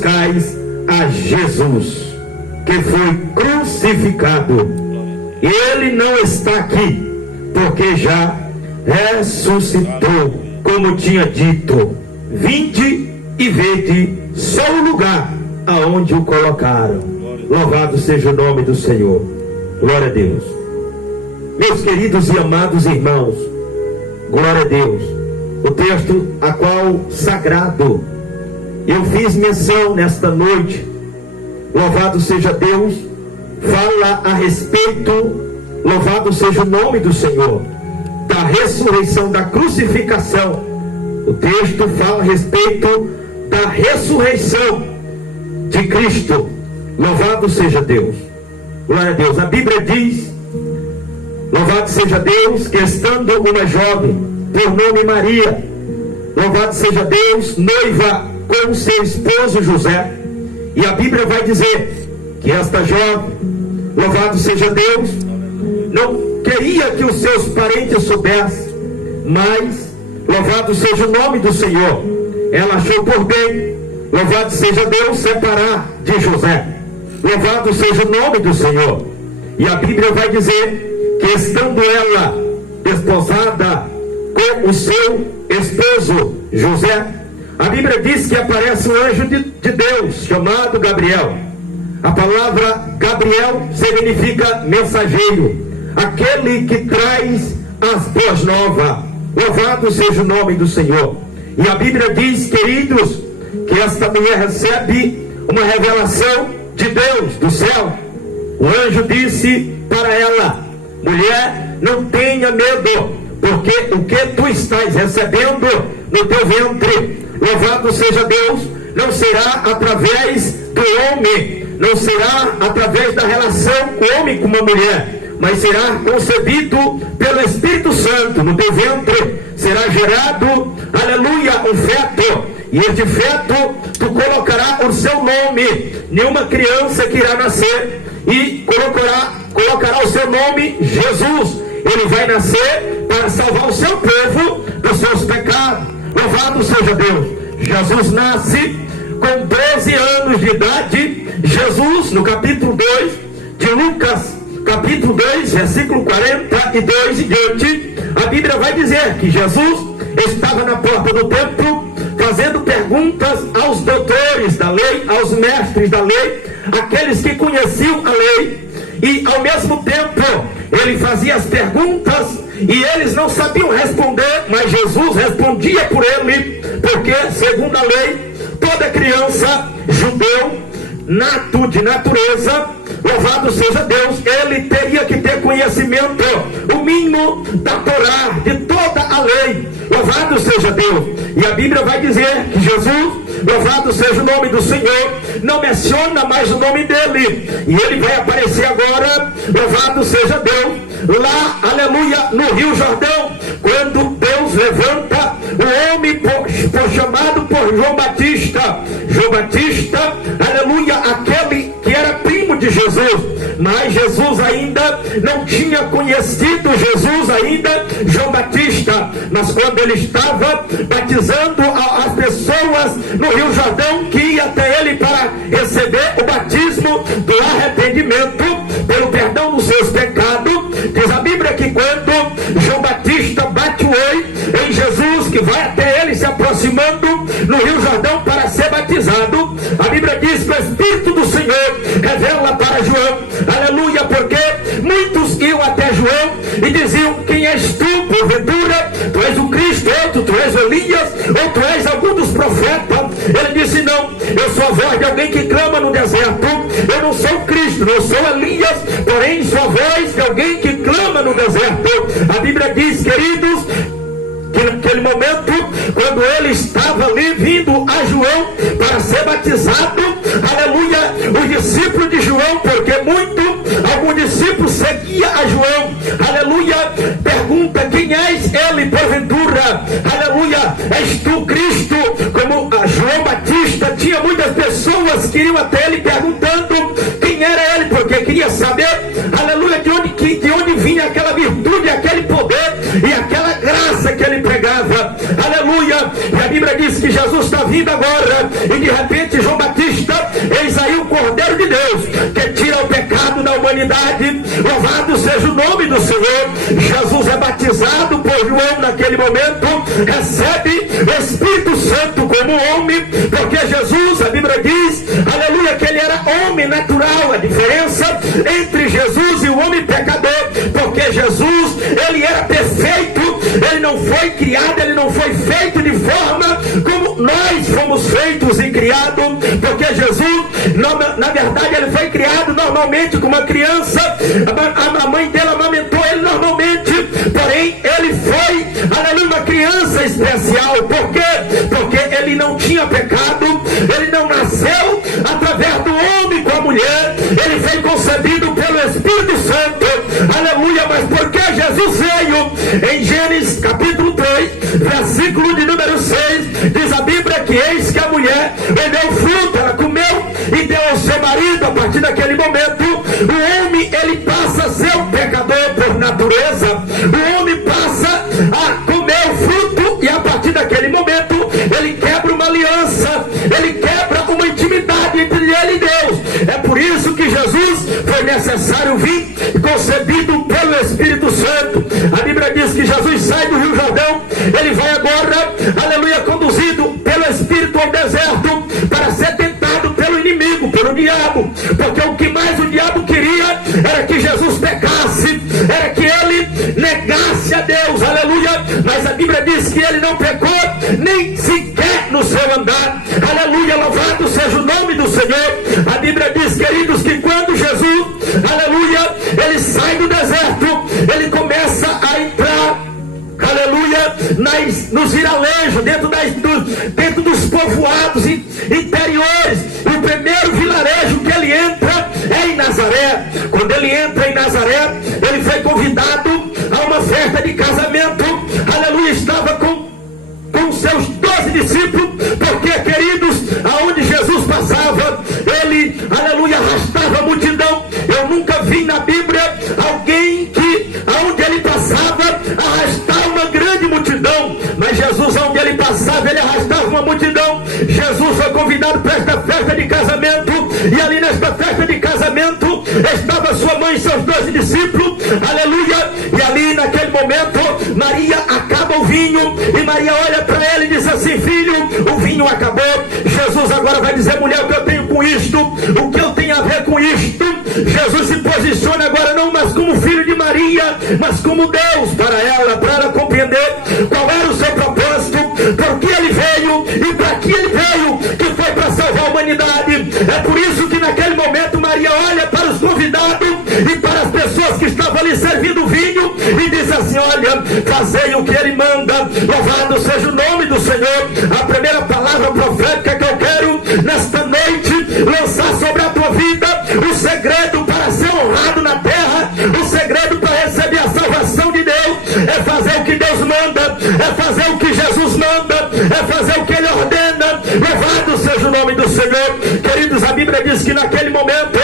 buscais a Jesus, que foi crucificado. Ele não está aqui, porque já ressuscitou, como tinha dito. Vinde e vede só o lugar aonde o colocaram. Louvado seja o nome do Senhor. Glória a Deus. Meus queridos e amados irmãos, glória a Deus. O texto a qual sagrado eu fiz menção nesta noite, louvado seja Deus, fala a respeito, louvado seja o nome do Senhor, da ressurreição, da crucificação. O texto fala a respeito da ressurreição de Cristo. Louvado seja Deus. Glória a Deus. A Bíblia diz, louvado seja Deus, que estando uma jovem, por nome Maria, louvado seja Deus, noiva com seu esposo José. E a Bíblia vai dizer que esta jovem, louvado seja Deus, não queria que os seus parentes soubessem, mas louvado seja o nome do Senhor, ela achou por bem, louvado seja Deus, separar de José. Louvado seja o nome do Senhor. E a Bíblia vai dizer que estando ela desposada com o seu esposo José, a Bíblia diz que aparece um anjo de Deus chamado Gabriel. A palavra Gabriel significa mensageiro, aquele que traz as boas novas. Louvado seja o nome do Senhor. E a Bíblia diz, queridos, que esta mulher recebe uma revelação de Deus do céu. O anjo disse para ela: mulher, não tenha medo, porque o que tu estás recebendo no teu ventre, louvado seja Deus, não será através do homem, não será através da relação homem com uma mulher, mas será concebido pelo Espírito Santo. No teu ventre será gerado, aleluia, um feto, e este feto tu colocará o seu nome. Nenhuma criança que irá nascer e colocará o seu nome Jesus. Ele vai nascer para salvar o seu povo dos seus pecados. Louvado seja Deus. Jesus nasce com 12 anos de idade. Jesus, no capítulo 2 de Lucas, capítulo 2, versículo 42 e diante, a Bíblia vai dizer que Jesus estava na porta do templo fazendo perguntas aos doutores da lei, aos mestres da lei, aqueles que conheciam a lei, e ao mesmo tempo ele fazia as perguntas e eles não sabiam responder, mas Jesus respondia por ele, porque segundo a lei, toda criança judeu nato de natureza, louvado seja Deus, ele teria que ter conhecimento, o mínimo da Torá, de toda a lei. Louvado seja Deus. E a Bíblia vai dizer que Jesus, louvado seja o nome do Senhor, não menciona mais o nome dele, e ele vai aparecer agora, louvado seja Deus, lá, aleluia, no Rio Jordão, quando Deus levanta o homem chamado por João Batista, aleluia, aquele que era primo de Jesus, mas Jesus ainda não tinha conhecido João Batista, mas quando ele estava batizando as pessoas no Rio Jordão, que ia até ele para receber o batismo do arrependimento pelo perdão dos seus pecados, diz a Bíblia que quando João Batista bate o oi em Jesus, que vai até ele se aproximando no Rio Jordão para ser batizado, a Bíblia diz que o Espírito do Senhor revela para João, aleluia, porque muitos iam até João e diziam: quem és tu, porventura? Tu és o Cristo, outro, tu és Elias, ou tu és algum dos profetas? Ele disse: não, eu sou a voz de alguém que clama no deserto, eu não sou Cristo, não sou Elias, porém sou a voz de alguém que clama no deserto. A Bíblia diz, queridos, que naquele momento, quando ele estava ali vindo a João para ser batizado, aleluia, os discípulos de João, porque algum discípulo seguia a João, aleluia, pergunta: quem és ele, porventura? Aleluia, és tu Cristo? Como a João Batista tinha muitas pessoas que iriam até ele perguntando quem era ele, porque queria saber, aleluia, de onde vinha aquela virtude, aquele poder e aquela graça que ele pregava, aleluia. E a Bíblia diz que Jesus está vindo agora, e de repente João Batista humanidade. Louvado seja o nome do Senhor. Jesus é batizado por João naquele momento, recebe o Espírito Santo como homem, porque Jesus, a Bíblia diz, aleluia, que ele era homem natural. A diferença entre Jesus e o homem pecador, porque Jesus, ele era perfeito, ele não foi criado, ele não foi feito de forma como nós fomos feitos e criados, porque Jesus, na verdade, ele foi criado normalmente como uma criança. A mãe dele amamentou ele normalmente, porém ele foi, aleluia, uma criança especial. Por quê? Porque ele não tinha pecado, ele não nasceu através do homem com a mulher, ele foi concebido pelo Espírito Santo, aleluia. Mas porque Jesus veio, em Gênesis capítulo 3, versículo de número 6, diz a Bíblia que eis que a mulher deu fruto, ela comeu e deu ao seu marido. A partir daquele momento, o homem, ele passa a ser um pecador por natureza. O homem passa a comer o fruto e a partir daquele momento, ele quebra uma aliança, ele quebra uma intimidade entre ele e Deus. É por isso que Jesus foi necessário vir, concebido pelo Espírito Santo. A Bíblia diz que Jesus sai do Rio Jordão, ele vai agora, aleluia, conduzido pelo Espírito ao deserto para ser tentado pelo inimigo, pelo diabo, porque o que mais o diabo queria era que Jesus pecasse, era que ele negasse a Deus, aleluia. Mas a Bíblia diz que ele não pecou nem sequer no seu andar, aleluia. Louvado seja o nome do Senhor. A Bíblia diz, queridos, que quando Jesus, aleluia, ele sai do deserto, ele começa a entrar, aleluia, nos vilarejos, dentro dos povoados interiores. E o primeiro vilarejo que ele entra é em Nazaré. Quando ele entra em Nazaré, ele foi convidado a uma festa de casamento, aleluia. Estava com seus 12 discípulos, porque, queridos, aonde Jesus passava, ele, aleluia, arrastava a multidão. Eu nunca vi na Bíblia alguém que, aonde ele passava, arrastava uma grande multidão, mas Jesus, aonde ele passava, ele arrastava uma multidão. Jesus foi convidado para esta festa de casamento, e ali nesta festa de casamento estava sua mãe e seus 12 discípulos, aleluia. E ali naquele momento, Maria acaba o vinho, e Maria olha para ele e diz assim: filho, o vinho acabou. Jesus agora vai dizer: mulher, o que eu tenho com isto? O que eu tenho a ver com isto? Jesus se posiciona agora não mais como filho de Maria, mas como Deus para ela compreender qual era o seu propósito, por que ele veio e para que ele veio, que foi para salvar a humanidade. É por isso que naquele momento Maria olha para os convidados e para as pessoas que estavam ali servindo vinho e diz assim: olha, fazei o que ele manda. Louvado seja o nome do Senhor. A primeira palavra profética que eu quero nesta noite lançar sobre a tua vida, o segredo para ser honrado na terra, o segredo para receber a salvação de Deus, é fazer o que Deus manda, é fazer o que Jesus manda, é fazer o que ele ordena. Louvado seja o nome do Senhor. Queridos, a Bíblia diz que naquele momento,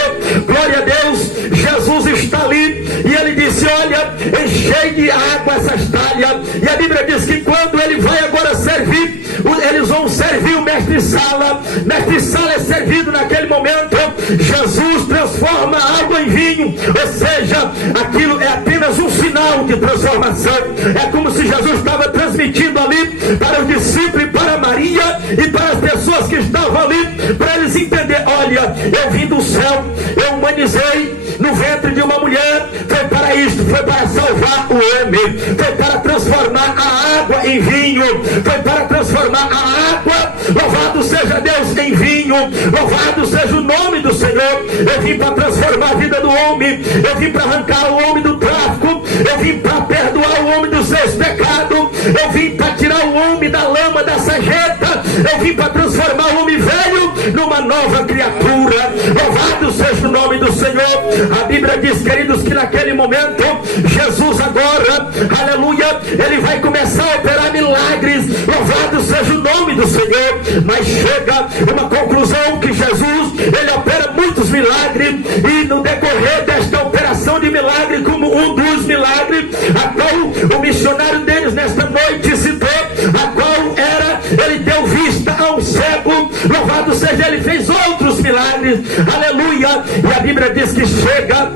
glória a Deus, Jesus está ali e ele disse: olha, enchei de água essas talhas. E a Bíblia diz que quando ele vai agora servir, eles vão servir o mestre-sala. Mestre-sala é servido naquele momento. Jesus transforma a água em vinho, ou seja, aquilo é apenas um sinal de transformação. É como se Jesus estava transmitindo ali para os discípulos e para Maria e para as pessoas que estavam ali, para eles entenderem: olha, eu vim do céu, eu humanizei no ventre de uma mulher, foi para isto, foi para salvar o homem, foi para transformar a água em vinho, foi para transformar a água, louvado seja Deus, em vinho. Louvado seja o nome do Senhor. Eu vim para transformar a vida do homem, eu vim para arrancar o homem do tráfico, eu vim para perdoar o homem dos seus pecados, eu vim para tirar o homem da lama, da sarjeta, eu vim para transformar o homem velho numa nova criatura. Louvado seja o nome do Senhor. A Bíblia diz, queridos, que naquele momento Jesus agora, aleluia, ele vai começar a operar milagres. Louvado seja o nome do Senhor. Mas chega uma conclusão que Jesus, ele opera muitos milagres, e no decorrer desta operação de milagre, como um dos milagres a qual o missionário deles nesta noite citou, a qual era, ele deu vista a um cego. Louvado seja, ele fez outros milagres, aleluia. E a Bíblia diz que chega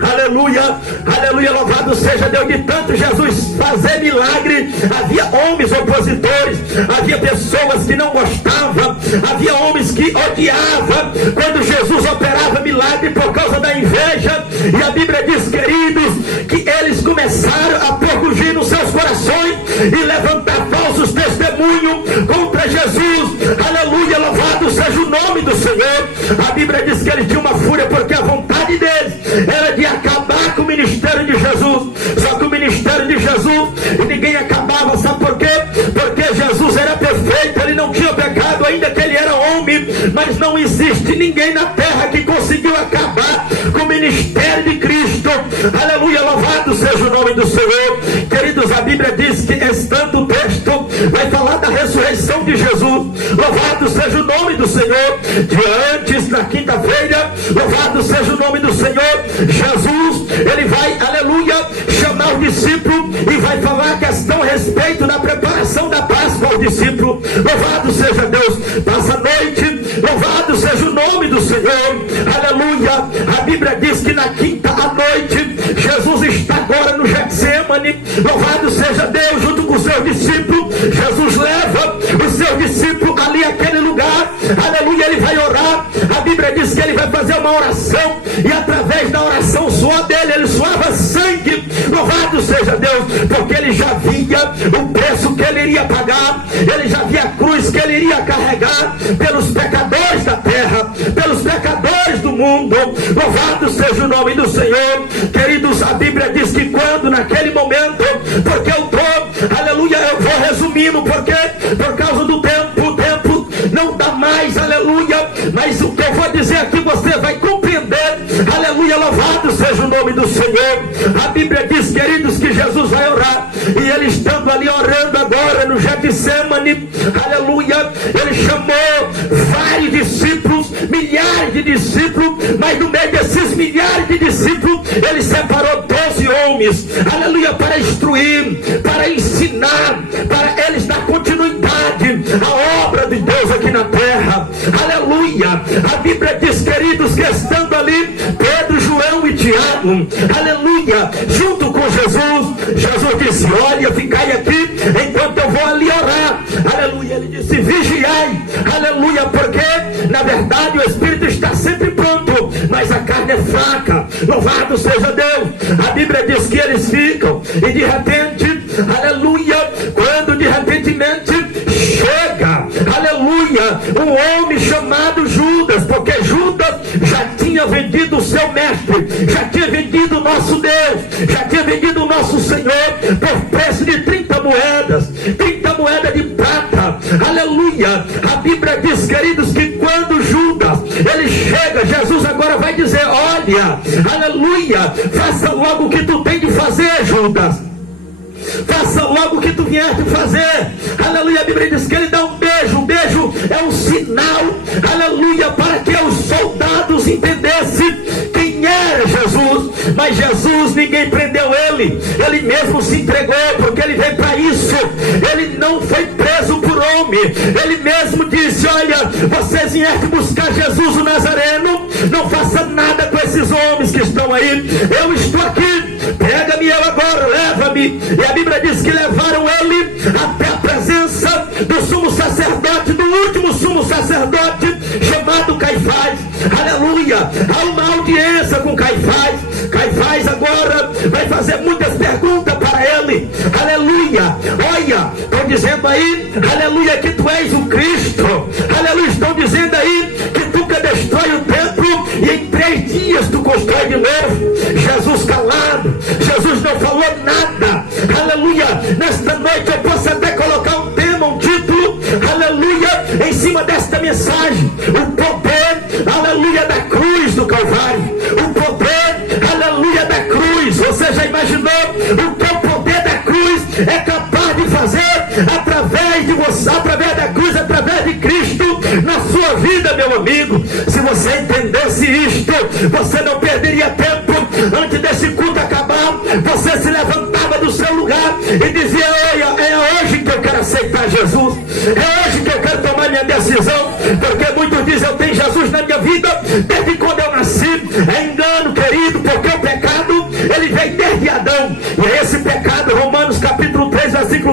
Aleluia, aleluia, louvado seja Deus. De tanto Jesus fazer milagre, havia homens opositores, havia pessoas que não gostavam, havia homens que odiavam quando Jesus operava milagre por causa da inveja. E a Bíblia diz, queridos, que eles começaram a pergugir nos seus corações e levantar falsos testemunhos contra Jesus. Aleluia, louvado seja o nome do Senhor. A Bíblia diz que eles tinham uma fúria, porque a vontade deles era de acabar com o ministério de Jesus. Só que o ministério de Jesus, e ninguém acabava, sabe por quê? Porque Jesus era perfeito, ele não tinha pecado, ainda que ele era homem. Mas não existe ninguém na terra que conseguiu acabar com o ministério de Cristo. Aleluia, louvado seja o nome do Senhor. Queridos, a Bíblia diz que estando o texto vai falar da ressurreição de Jesus. Louvado seja o nome do Senhor. De antes, na quinta-feira, louvado seja o nome do Senhor, Jesus, ele vai, aleluia, chamar o discípulo e vai falar a questão a respeito da preparação da Páscoa ao discípulo. Louvado seja Deus. Passa a noite, louvado seja o nome do Senhor. Aleluia. A Bíblia diz que na quinta à noite, Jesus está agora no Getsemane. Louvado seja Deus, junto com os seus discípulos. Jesus leva os seus discípulos ali àquele lugar. Aleluia, ele vai orar. A Bíblia diz que ele vai fazer uma oração, e através da oração suor dele, ele suava sangue. Louvado seja Deus, porque ele já via o preço que ele iria pagar, ele já via a cruz que ele iria carregar pelos pecadores da terra, pelos pecadores do mundo. Louvado seja o nome do Senhor. Queridos, a Bíblia diz que quando naquele momento, porque eu estou, aleluia, eu vou resumindo, porque por causa do tempo, o tempo não dá mais, aleluia, mas o que eu vou dizer aqui você vai compreender. Aleluia, louvado seja o nome do Senhor. A Bíblia diz, queridos, que Jesus vai orar, e ele estando ali orando agora no Getsemane, aleluia, ele chamou vários discípulos, milhares de discípulos, mas no meio desses milhares de discípulos, ele separou 12 homens, aleluia, para instruir, para ensinar, para eles dar continuidade à obra de Deus aqui na terra. Aleluia. A Bíblia diz, queridos, que estando ali Pedro, João e Tiago, aleluia, junto com Jesus, Jesus disse, olha, ficai aqui enquanto eu vou ali orar. Aleluia. Ele disse, vigiai. Aleluia, porque na verdade o Espírito está sempre pronto, mas a carne é fraca. Louvado seja Deus. A Bíblia diz que eles ficam, e de repente, aleluia, quando de repentemente chega, aleluia, um homem chamado Judas, porque Judas já tinha vendido o seu mestre, já tinha vendido o nosso Deus, já tinha vendido o nosso Senhor por preço de 30 moedas de prata. Aleluia. A Bíblia diz, queridos, que quando Judas ele chega, Jesus agora vai dizer, olha, aleluia, faça logo o que tu tem de fazer, Judas. Faça logo o que tu vieste fazer. Aleluia. A Bíblia diz que ele dá um beijo. Um beijo é um sinal, aleluia, para que os soldados entendessem quem era Jesus. Mas Jesus, ninguém prendeu ele, ele mesmo se entregou, porque ele veio para isso. Ele não foi preso por homem, ele mesmo disse, olha, vocês vieram buscar Jesus o Nazareno, não faça nada com esses homens que estão aí, eu estou aqui, pega-me eu agora, leva-me. E a Bíblia diz que levaram ele até a presença do sumo sacerdote, do último sumo sacerdote, chamado Caifás. Aleluia. Há uma audiência com Caifás. Caifás agora vai fazer muitas perguntas para ele. Aleluia. Olha, estão dizendo aí, aleluia, que tu és o Cristo. Aleluia, estão dizendo aí que tu que destrói o templo e em 3 dias tu constrói de novo. Jesus calado, Jesus não falou nada. Aleluia. Nesta noite eu posso até colocar um tema, um título, aleluia, em cima desta mensagem: o poder, aleluia, da cruz do Calvário. O poder, aleluia, da cruz. Você já imaginou o que o poder da cruz é capaz de fazer através de você, através da cruz, através de Cristo na sua vida, meu amigo? Se você entendesse isto, você não perderia tempo. Antes desse culto acabar, você se levantava do seu lugar e dizia: olha, é hoje que eu quero aceitar Jesus, é hoje que eu quero tomar minha decisão, porque muitos dizem: eu tenho Jesus na minha vida desde quando eu nasci. É engano, querido, porque o pecado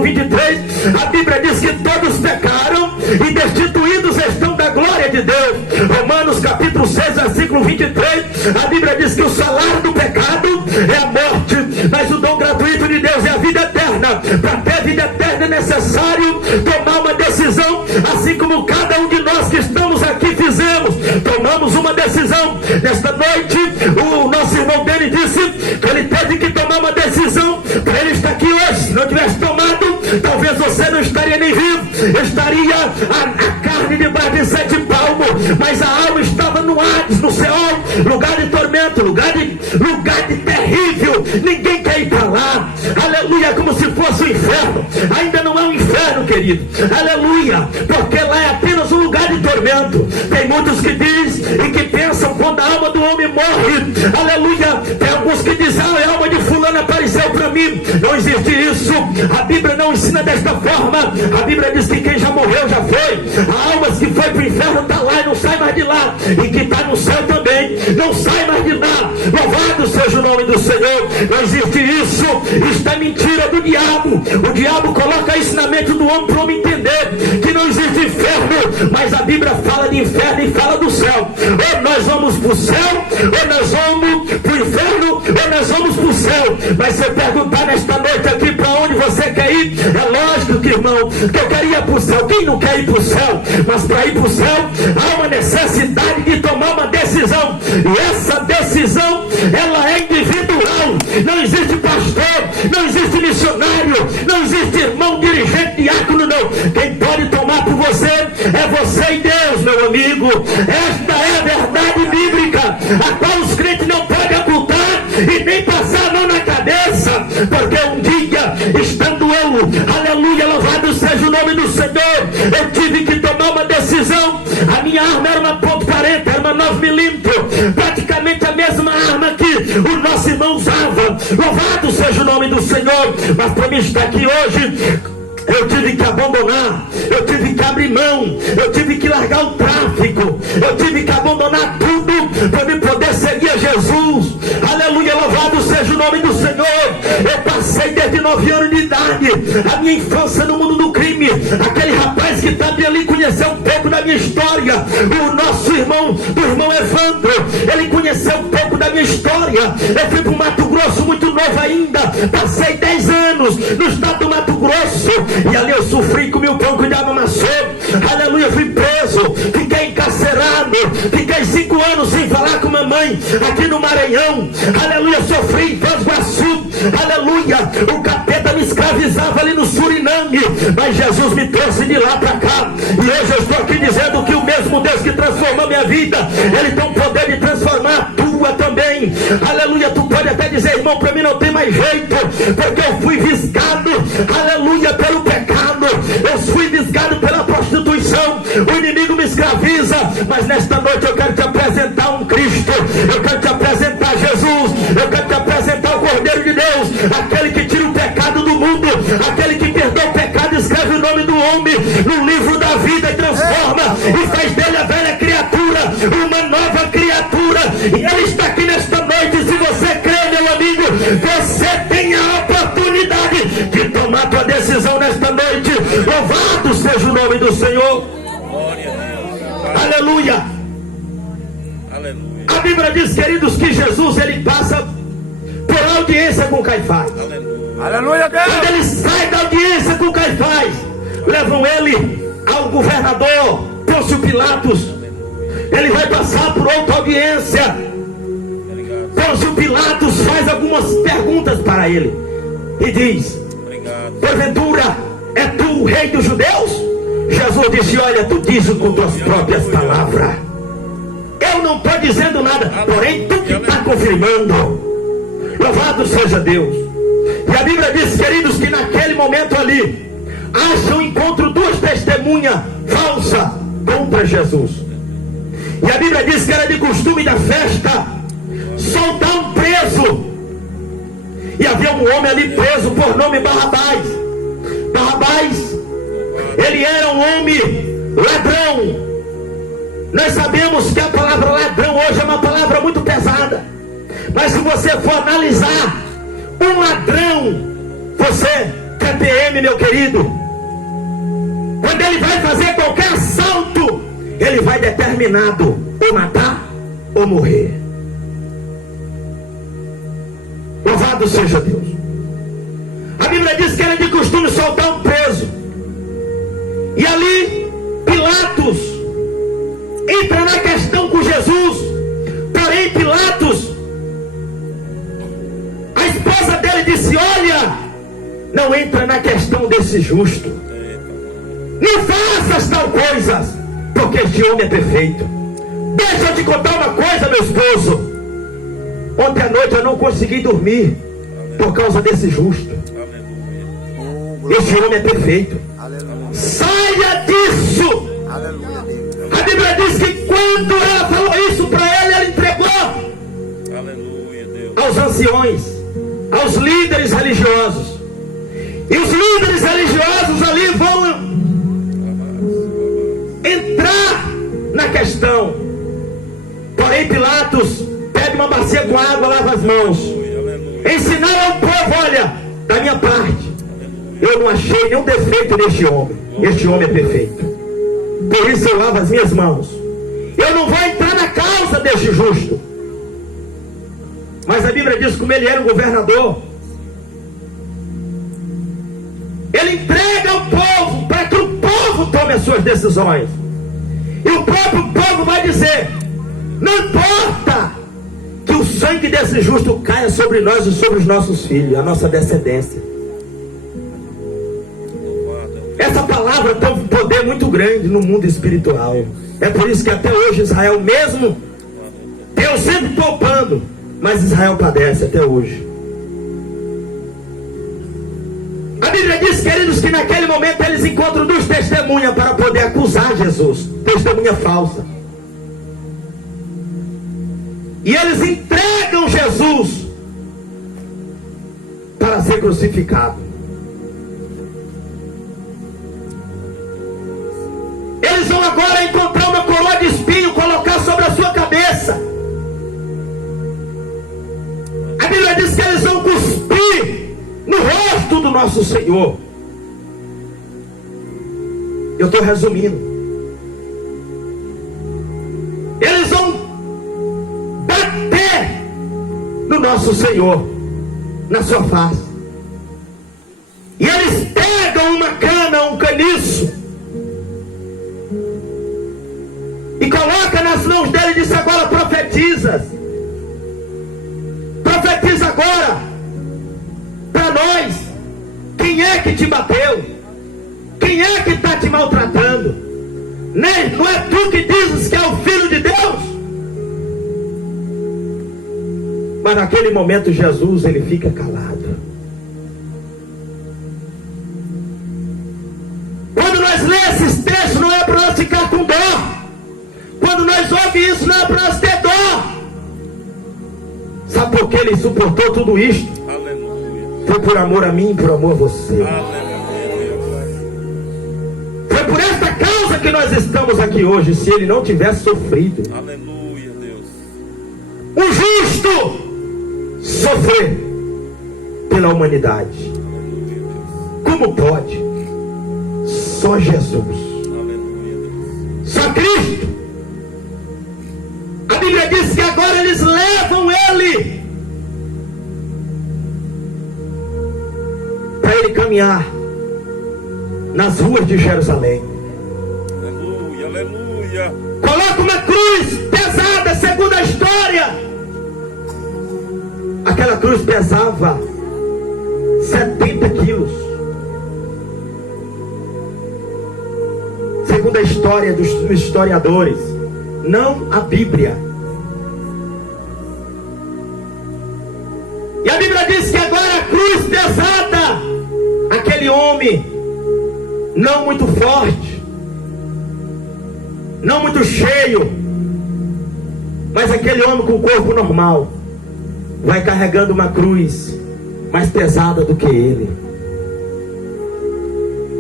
23, a Bíblia diz que todos pecaram e destituídos estão da glória de Deus. Romanos capítulo 6, versículo 23, a Bíblia diz que o salário do pecado é a morte, mas o dom gratuito de Deus é a vida eterna. Para ter vida eterna é necessário tomar uma decisão, assim como cada um de nós que estamos aqui fizemos. Tomamos uma decisão. Nesta noite, o nosso irmão Dani disse que ele teve que tomar uma decisão para ele estar aqui hoje. Se não tivesse tomado, talvez você não estaria nem vivo, estaria a carne debaixo de 7 palmos, mas a alma estava no Hades, no Seol, lugar de tormento, lugar de terrível. Ninguém quer ir para lá. Aleluia, como se fosse o inferno. Ainda não é um inferno, querido. Aleluia, porque lá é apenas um lugar de tormento. Tem muitos que dizem e que pensam quando a alma do homem morre. Aleluia, tem alguns que dizem: a alma de fulano apareceu para mim. Não existe isso. A Bíblia não ensina desta forma. A Bíblia diz que quem já morreu já foi. A alma que foi para o inferno está lá e não sai mais de lá. E que está no céu também não sai mais de lá. Louvado seja o nome do Senhor. Não existe isso. Isto é mentira do diabo. O diabo coloca isso na mente do homem para o homem entender que não existe inferno. Mas a Bíblia fala de inferno e fala do céu. Ou nós vamos para o céu, ou nós vamos para o inferno, ou nós vamos para o céu. Mas se eu perguntar nesta noite aqui para onde você quer ir, é lógico que, irmão, que eu queria ir para o céu. Quem não quer ir para o céu? Mas para ir para o céu há uma necessidade de tomar uma decisão. E essa decisão, ela é individual. Não existe pastor, não existe missionário, não existe irmão, dirigente, diácono, não. Quem pode tomar por você é você e Deus, meu amigo. Esta é a verdade bíblica, a qual os crentes não podem ocultar e nem passar a mão na cabeça, porque um dia, estando eu, aleluia, louvado seja o nome do Senhor, eu tive que tomar uma decisão. A minha arma era uma .40, era uma 9mm, praticamente a mesma arma que o nosso irmão usava. Louvado seja o nome do Senhor. Mas para mim estar aqui hoje, eu tive que abandonar, eu tive que abrir mão, eu tive que largar o tráfico, eu tive que abandonar tudo para me poder seguir a Jesus. Aleluia, louvado seja o nome do Senhor. Eu passei desde 9 anos de idade, a minha infância no mundo do crime. Aquele rapaz que está ali conheceu um pouco da minha história. O nosso irmão, do irmão Evandro, ele conheceu um pouco da minha história. Eu fui para o Mato Grosso muito novo ainda, passei 10 anos no estado do Mato Grosso, e ali eu sofri, comi o pão que o diabo amassou. Aleluia, fui preso, fiquei encarcerado, fiquei 5 anos sem falar com mamãe aqui no Maranhão. Aleluia, sofri em Foz do Iguaçu. Aleluia, o capeta me escravizava ali no Suriname, mas Jesus me trouxe de lá para cá, e hoje eu estou aqui dizendo que o mesmo Deus que transformou minha vida, Ele tem o poder de transformar a tua também. Aleluia, tu pode até dizer: irmão, para mim não tem mais jeito, porque eu fui viscado, aleluia, pelo pecado, eu fui viscado pela prostituição, o inimigo me escraviza. Mas nesta noite eu quero te apresentar um Cristo, eu quero te apresentar Jesus, eu quero te apresentar o Cordeiro de Deus, aquele que tira o pecado do mundo, aquele que perdoa o pecado, escreve o nome do homem no livro da vida e transforma e faz dele a velha criatura uma nova criatura. E Ele está aqui nesta noite. Se você crê, meu amigo, você tem a oportunidade de tomar a tua decisão nesta noite. Louvado seja o nome do Senhor. Glória a Deus. Aleluia. Aleluia. A Bíblia diz, queridos, que Jesus, ele passa por audiência com Caifás. Aleluia, Deus. Quando ele sai da audiência com Caifás, levam ele ao governador Pôncio Pilatos. Ele vai passar por outra audiência. Pôncio Pilatos faz algumas perguntas para ele e diz: porventura é tu o rei dos judeus? Jesus disse: olha, tu dizes com tuas próprias palavras. Eu não estou dizendo nada, porém tu que está confirmando. Louvado seja Deus. E a Bíblia diz, queridos, que naquele momento ali acham, encontro 2 testemunhas falsas contra Jesus. E a Bíblia diz que era de costume da festa soltar um preso. E havia um homem ali preso por nome Barrabás. Barrabás, ele era um homem ladrão. Nós sabemos que a palavra ladrão hoje é uma palavra muito pesada, mas se você for analisar um ladrão, você TPM, meu querido, quando ele vai fazer qualquer assalto, ele vai determinado ou matar ou morrer. Louvado seja Deus. A Bíblia diz que era de costume soltar um preso. E ali Pilatos entra na questão com Jesus. Porém Pilatos, a esposa dele disse: olha, não entra na questão desse justo. Não faças tal coisas, porque este homem é perfeito. Deixa eu te contar uma coisa, meu esposo. Ontem à noite eu não consegui dormir por causa desse justo. Este homem é perfeito. Saia disso. A Bíblia diz que quando ela falou isso para ele, ela entregou aos anciões, aos líderes religiosos. E os líderes religiosos ali vão entrar na questão. Porém Pilatos pede uma bacia com água, lava as mãos, ensinar ao povo: olha, da minha parte, eu não achei nenhum defeito neste homem. Este homem é perfeito. Por isso eu lavo as minhas mãos. Eu não vou entrar na causa deste justo. Mas a Bíblia diz que como ele era um governador, ele entrega ao povo para que o povo tome as suas decisões. E o próprio povo vai dizer: não importa que o sangue desse justo caia sobre nós e sobre os nossos filhos, a nossa descendência. Essa palavra tem um poder muito grande no mundo espiritual. É por isso que até hoje Israel, mesmo Deus sempre poupando, mas Israel padece até hoje. A Bíblia diz, queridos, que naquele momento eles encontram duas testemunhas para poder acusar Jesus. Testemunha falsa. E eles entregam Jesus para ser crucificado. Eles vão agora encontrar uma coroa de espinho, colocar sobre a sua cabeça. A Bíblia diz que eles vão cuspir no rosto do nosso Senhor. Eu estou resumindo. Eles vão bater no nosso Senhor, na sua face. E eles pegam uma cana, um caniço, e coloca nas mãos dele e diz: agora profetiza. Profetiza agora para nós. Quem é que te bateu? Quem é que está te maltratando? Não é tu que dizes que é o Filho de Deus? Mas naquele momento Jesus, ele fica calado. Quando nós lemos esses textos, não é para nós ficar com dó. Quando nós ouvimos isso, não é para nós ter dó. Sabe por que ele suportou tudo isto? Aleluia. Foi por amor a mim e por amor a você. Aleluia. Foi por esta causa que nós estamos aqui hoje. Se ele não tivesse sofrido, aleluia, Deus, o justo sofrer pela humanidade, como pode? Só Jesus, só Cristo. A Bíblia diz que agora eles levam ele para ele caminhar nas ruas de Jerusalém. Aleluia, aleluia. Coloca uma cruz pesada, segundo a história. Aquela cruz pesava 70 quilos. Segundo a história dos historiadores, não a Bíblia. E a Bíblia diz que agora a cruz pesada, aquele homem não muito forte, não muito cheio, mas aquele homem com o corpo normal, vai carregando uma cruz mais pesada do que ele.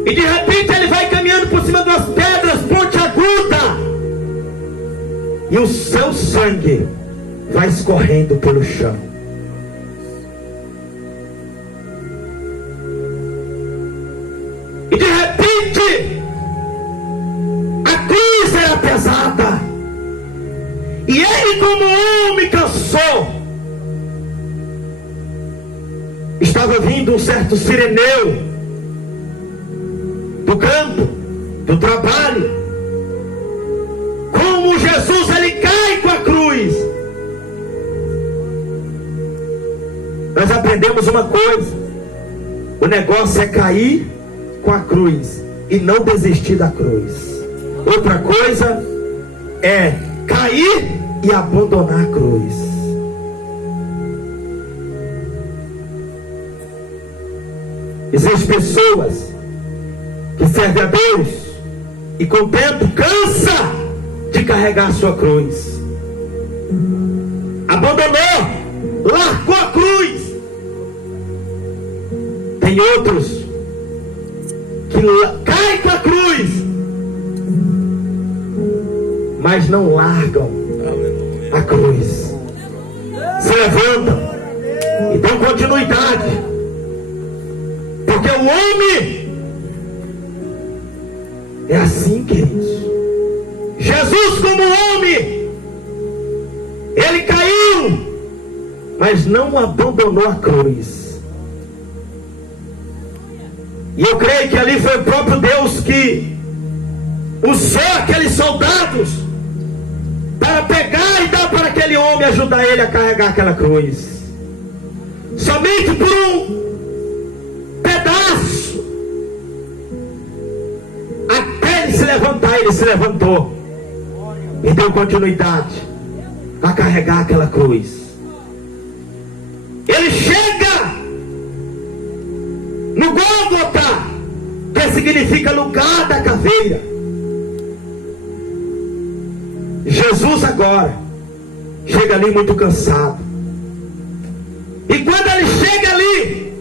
E de repente ele vai caminhando por cima de umas pedras pontiagudas, e o seu sangue vai escorrendo pelo chão. E ele, como homem, cansou. Estava vindo um certo sireneu do campo, do trabalho. Como Jesus, ele cai com a cruz. Nós aprendemos uma coisa: o negócio é cair com a cruz e não desistir da cruz. Outra coisa é cair e abandonar a cruz. Existem pessoas que servem a Deus e com o tempo cansa de carregar a sua cruz. Abandonou, largou a cruz. Tem outros que caem com a cruz, mas não largam a cruz. Se levantam e dão continuidade. Porque o homem é assim, queridos. Jesus, como homem, ele caiu, mas não abandonou a cruz. E eu creio que ali foi o próprio Deus que usou aqueles soldados para pegar e dar para aquele homem, ajudar ele a carregar aquela cruz. Somente por um pedaço, até ele se levantar, ele se levantou e deu continuidade a carregar aquela cruz. Ele chega no Gólgota, que significa lugar da caveira. Jesus agora chega ali muito cansado. E quando ele chega ali,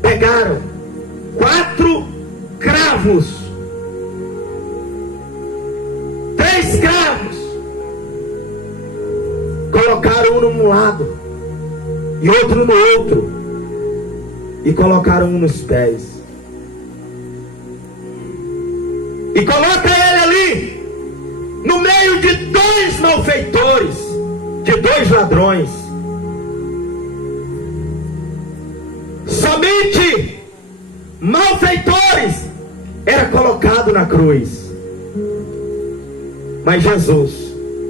pegaram 4 cravos, 3 cravos, colocaram um num lado e outro no outro, e colocaram um nos pés, e coloca ele ali no meio de 2 malfeitores, de 2 ladrões. Somente malfeitores era colocado na cruz, mas Jesus